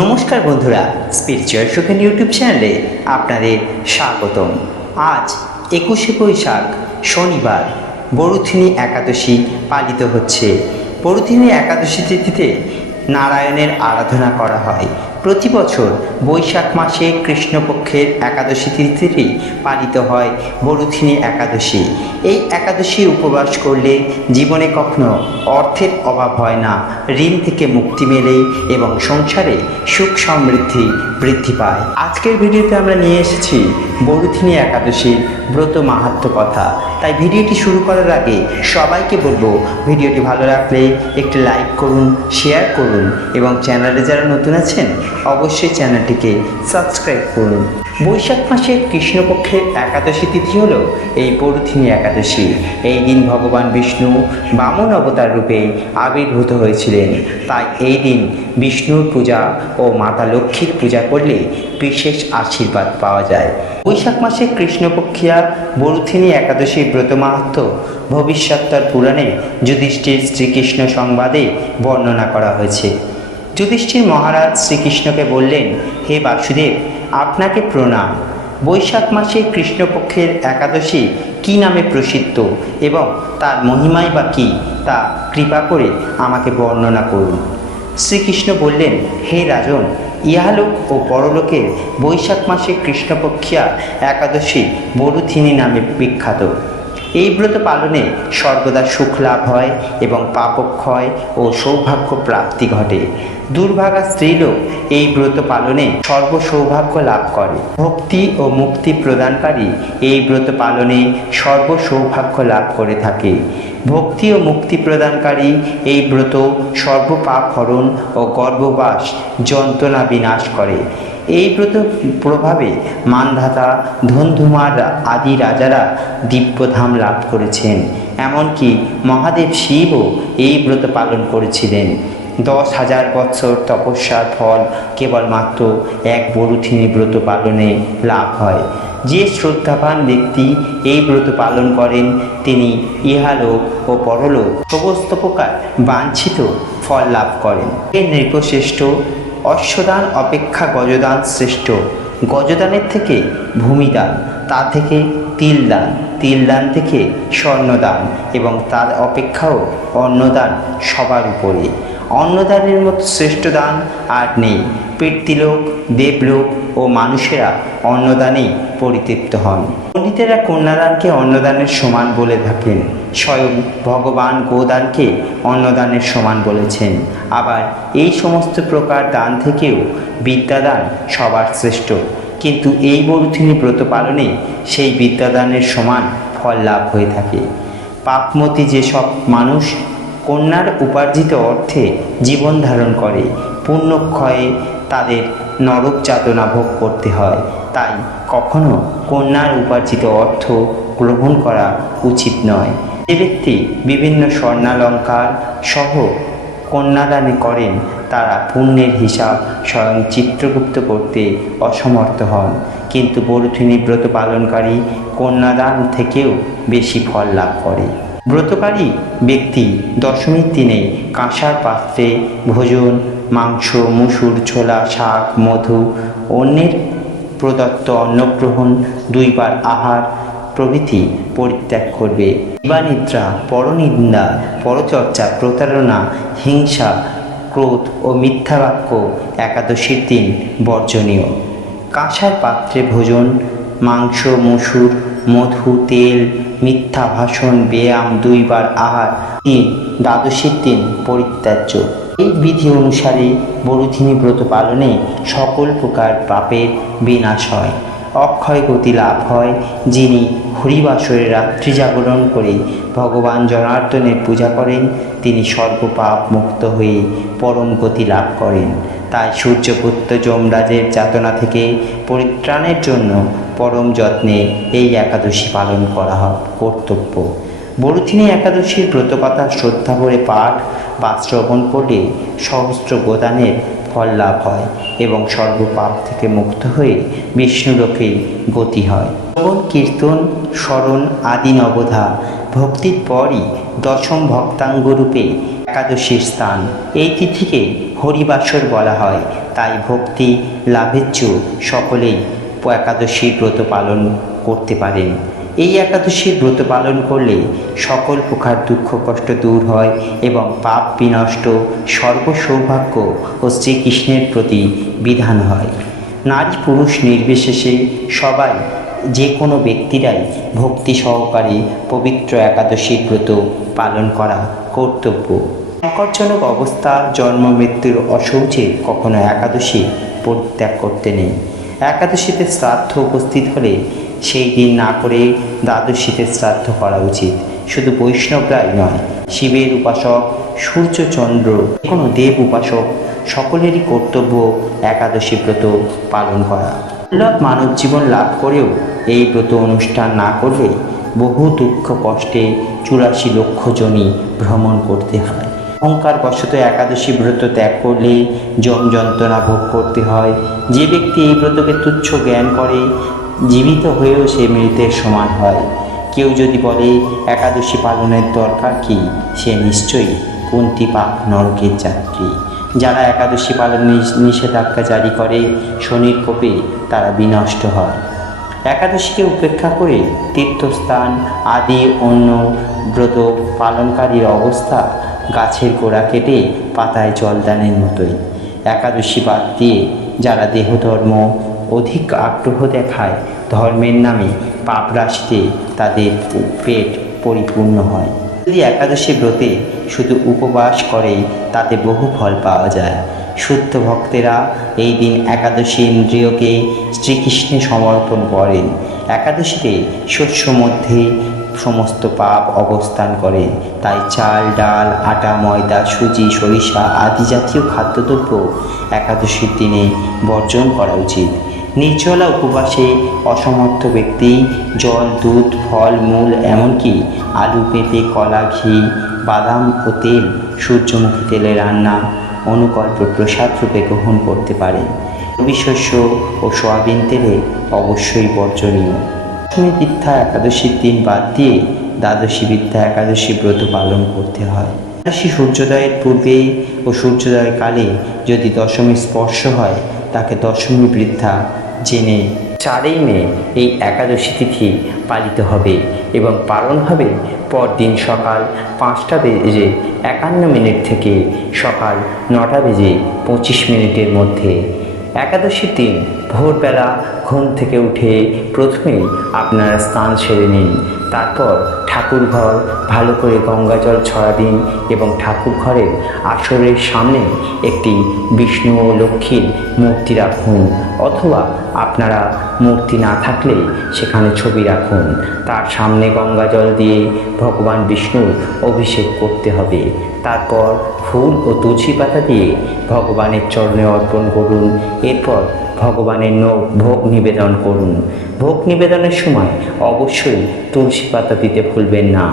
নমস্কার বন্ধুরা, spiritual Sukhen YouTube চ্যানেলে আপনাদের স্বাগতম। আজ 21শে বৈশাখ শনিবার বরুথিনী একাদশী পালিত হচ্ছে। বরুথিনী একাদশী তিথিতে নারায়ণের আরাধনা করা হয়। প্রতি বছর বৈশাখ মাসে কৃষ্ণপক্ষের একাদশী তিথিটি পালিত হয় বরুথিনী একাদশী। এই একাদশী উপবাস করলে জীবনে কখনো অর্থের অভাব হয় না, ঋণ থেকে মুক্তি মেলে এবং সংসারে সুখ সমৃদ্ধি বৃদ্ধি পায়। আজকের ভিডিওতে আমরা নিয়ে এসেছি বরুথিনী একাদশীর ব্রত মাহাত্ম্য কথা। তাই ভিডিওটি শুরু করার আগে সবাইকে বলবো, ভিডিওটি ভালো লাগলে একটি লাইক করুন, শেয়ার করুন এবং চ্যানেলে যারা নতুন আছেন অবশ্যই চ্যানেলটিকে সাবস্ক্রাইব করুন। বৈশাখ মাসের কৃষ্ণপক্ষের একাদশী তিথি হল এই বরুথিনী একাদশী। এই দিন ভগবান বিষ্ণু বামন অবতার রূপে আবির্ভূত হয়েছিলেন। তাই এই দিন বিষ্ণুর পূজা ও মাতা লক্ষ্মীর পূজা করলে বিশেষ আশীর্বাদ পাওয়া যায়। বৈশাখ মাসে কৃষ্ণপক্ষিয়া বরুথিনী একাদশীর ব্রত মাহাত্ম্য ভবিষ্যৎতর পুরাণে যুধিষ্ঠির শ্রীকৃষ্ণ সংবাদে বর্ণনা করা হয়েছে। যুধিষ্ঠির মহারাজ শ্রীকৃষ্ণকে বললেন, হে বাসুদেব, আপনাকে প্রণাম। বৈশাখ মাসে কৃষ্ণপক্ষের একাদশী কী নামে প্রসিদ্ধ এবং তার মহিমাই বা কী, তা কৃপা করে আমাকে বর্ণনা করুন। শ্রীকৃষ্ণ বললেন, হে রাজন, ইহালোক ও পরলোকের বৈশাখ মাসে কৃষ্ণপক্ষিয়া একাদশী বরুথিনী নামে বিখ্যাত। এই ব্রত পালনে সর্বদা সুখ লাভ হয় এবং পাপক্ষয় ও সৌভাগ্য প্রাপ্তি ঘটে। দুর্ভাগা স্ত্রীলোক এই ব্রত পালনে সর্বসৌভাগ্য লাভ করে। ভক্তি ও মুক্তি প্রদানকারী এই ব্রত পালনে সর্বসৌভাগ্য লাভ করে থাকে। ভক্তি ও মুক্তি প্রদানকারী এই ব্রত সর্বপাপ হরণ ও গর্ভবাস যন্ত্রণা বিনাশ করে। এই ব্রত প্রভাবে মানধাতা ধনধুমার আদি রাজারা দিব্যধাম লাভ করেছেন। এমনকি মহাদেব শিবও এই ব্রত পালন করেছিলেন। 10,000 বৎসর তপস্যার ফল কেবলমাত্র এক বরুথিনী ব্রত পালনে লাভ হয়। যে শ্রদ্ধাবান ব্যক্তি এই ব্রত পালন করেন তিনি ইহালোক ও পরলোক সমস্ত প্রকার বাঞ্ছিত ফল লাভ করেন। এর নৃপশ্রেষ্ঠ অশ্বদান অপেক্ষা গজদান শ্রেষ্ঠ। গজদানের থেকে ভূমিদান, তা থেকে তিলদান, তিলদান থেকে স্বর্ণদান এবং তার অপেক্ষাও অন্নদান সবার উপরে। অন্নদানের মতো শ্রেষ্ঠ দান আর নেই। পিতৃলোক, দেবলোক ও মানুষেরা অন্নদানেই পরিতৃপ্ত হন। পণ্ডিতেরা কন্যাদানকে অন্নদানের সমান বলে থাকেন। স্বয়ং ভগবান গোদানকে অন্নদানের সমান বলেছেন। আবার এই সমস্ত প্রকার দান থেকেও বিদ্যাদান সবার শ্রেষ্ঠ। কিন্তু এই বরুথিনী ব্রত পালনে সেই বিদ্যাদানের সমান ফল লাভ হয়ে থাকে। পাপমতী যেসব মানুষ কন্যার উপার্জিত অর্থে জীবন ধারণ করে, পুণ্যক্ষয়ে তাদের নরক যাতনা ভোগ করতে হয়। তাই কখনো কন্যার উপার্জিত অর্থ গ্রহণ করা উচিত নয়। যে ব্যক্তি বিভিন্ন স্বর্ণালঙ্কার সহ কন্যাদান করেন তারা পুণ্যের হিসাব স্বয়ং চিত্রগুপ্ত করতে অসমর্থ হন। কিন্তু বরুথিনী ব্রত পালনকারী কন্যাদান থেকেও বেশি ফল লাভ করে। ব্রতকারী ব্যক্তি দশমীর দিনে কাঁসার পাত্রে ভোজন, মাংস, মুসুর, ছোলা, শাক, মধু, অন্যের প্রদত্ত অন্নগ্রহণ, 2 বার আহার প্রভৃতি পরিত্যাগ করবে। দিবানিদ্রা, পরনিন্দা, পরচর্চা, প্রতারণা, হিংসা, ক্রোধ ও মিথ্যা বাক্য একাদশীর দিন বর্জনীয়। কাঁসার পাত্রে ভোজন, মাংস, মুসুর, মধু, তেল, মিথ্যা ভাষণ, ব্যায়াম, 2 বার আহার দ্বাদশীর দিন পরিত্যাজ্য। এই বিধি অনুসারে বরুথিনী ব্রত পালনে সকল প্রকার পাপের বিনাশ হয়, অক্ষয় গতি লাভ হয়। যিনি হরিবাসরে রাত্রি জাগরণ করে ভগবান জনার্দনের পূজা করেন তিনি সর্বপাপ মুক্ত হয়ে পরম গতি লাভ করেন। তাই সূর্যপুত্র যমরাজের যাতনা থেকে পরিত্রাণের জন্য পরম যত্নে এই একাদশী পালন করা কর্তব্য। বরুথিনী একাদশীর ব্রতকথা শ্রদ্ধা করে পাঠ বা শ্রবণ করলে সহস্র গোদানের ফল লাভ হয় এবং সর্বপাপ থেকে মুক্ত হয়ে বিষ্ণুলোকে গতি হয়। শ্রবণ, কীর্তন, স্মরণ আদি নবধা ভক্তির পরই দশম ভক্তাঙ্গরূপে একাদশীর স্থান। এই তিথিকে হরিবাসর বলা হয়। তাই ভক্তি লাভের চেয়েও সকলেই একাদশীর ব্রত পালন করতে পারেন। এই একাদশীর ব্রত পালন করলে সকল প্রকার দুঃখ কষ্ট দূর হয় এবং পাপ বিনষ্ট, সর্বসৌভাগ্য ও শ্রীকৃষ্ণের প্রতি বিধান হয়। নারী পুরুষ নির্বিশেষে সবাই, যে কোনো ব্যক্তিরাই ভক্তি সহকারে পবিত্র একাদশীর ব্রত পালন করা কর্তব্য। সংকটজনক অবস্থা, জন্ম মৃত্যুর অসৌচে কখনো একাদশী পরিত্যাগ করতে নেই। একাদশীতে শ্রাদ্ধ উপস্থিত হলে সেই দিন না করে দ্বাদশীতে শ্রাদ্ধ করা উচিত। শুধু বৈষ্ণবরাই নয়, শিবের উপাসক, সূর্যচন্দ্র, কোনো দেব উপাসক সকলেরই কর্তব্য একাদশী ব্রত পালন করা। দুর্লভ মানব জীবন লাভ করেও এই ব্রত অনুষ্ঠান না করলে বহু দুঃখ কষ্টে 84 লক্ষ জনই ভ্রমণ করতে হয়। অহংকার বশত একাদশী ব্রত ত্যাগ করলে যম যন্ত্রণা ভোগ করতে হয়। যে ব্যক্তি এই ব্রতকে তুচ্ছ জ্ঞান করে, জীবিত হয়েও সে মৃতের সমান হয়। কেউ যদি বলে একাদশী পালনের দরকার কি, সে নিশ্চয়ই কুন্তিপাক নরকের যাত্রী। যারা একাদশী পালনের নিষেধাজ্ঞা জারি করে, শনির কোপে তারা বিনষ্ট হয়। একাদশীকে উপেক্ষা করে তীর্থস্থান আদি অন্য ব্রত পালনকারীর অবস্থা গাছের গোড়া কেটে পাতায় জলদানের মতোই। একাদশী বাদ দিয়ে যারা দেহধর্ম অধিক আগ্রহ দেখায়, ধর্মের নামে পাপ রাশিতে তাদের পেট পরিপূর্ণ হয়। যদি একাদশী ব্রতে শুধু উপবাস করে, তাতে বহু ফল পাওয়া যায়। শুদ্ধ ভক্তেরা এই দিন একাদশী ইন্দ্রিয়কে শ্রীকৃষ্ণে সমর্পণ করেন। একাদশীতে শস্য মধ্যে সমস্ত পাপ অবস্থান করে, তাই চাল, ডাল, আটা, ময়দা, সুজি, সরিষা আদি জাতীয় খাদ্যদ্রব্য একাদশীর দিনে বর্জন করা উচিত। নির্জলা উপবাসে অসমর্থ ব্যক্তি জল, দুধ, ফল মূল, এমনকি আলু, পেঁপে, কলা, ঘি, বাদাম ও তেল, সূর্যমুখী তেলে রান্না অনুকল্প প্রসাদ রূপে গ্রহণ করতে পারেন। রবি শস্য ও সয়াবিন তেলে অবশ্যই বর্জনীয়। দশমী বৃদ্ধা একাদশীর দিন বাদ দিয়ে দ্বাদশী বৃদ্ধা একাদশী ব্রত পালন করতে হয়। একাদশী সূর্যোদয়ের পূর্বে ও সূর্যোদয় কালে যদি দশমী স্পর্শ হয়, তাকে দশমী বৃদ্ধা জেনে 4 মে এই একাদশী তিথি পালিত হবে এবং পালন হবে পরদিন সকাল 5:51 থেকে সকাল 9:25 মধ্যে। একাদশীর দিন ভোরবেলা ঘুম থেকে উঠে প্রথমেই আপনারা স্নান সেরে নিন। তারপর ঠাকুরঘর ভালো করে গঙ্গা জল ছড়াবেন এবং ঠাকুর ঘরের আসরের সামনে একটি বিষ্ণু ও লক্ষ্মীর মূর্তি রাখুন, অথবা আপনারা মূর্তি না থাকলে সেখানে ছবি রাখুন। তার সামনে গঙ্গা জল দিয়ে ভগবান বিষ্ণুর অভিষেক করতে হবে। তারপর ফুল ও তুলসী পাতা দিয়ে ভগবানের চরণে অর্পণ করুন। এরপর ভগবানের ভোগ নিবেদন করুন। ভোগ নিবেদনের সময় অবশ্যই তুলসী পাতা দিতে ভুলবেন না।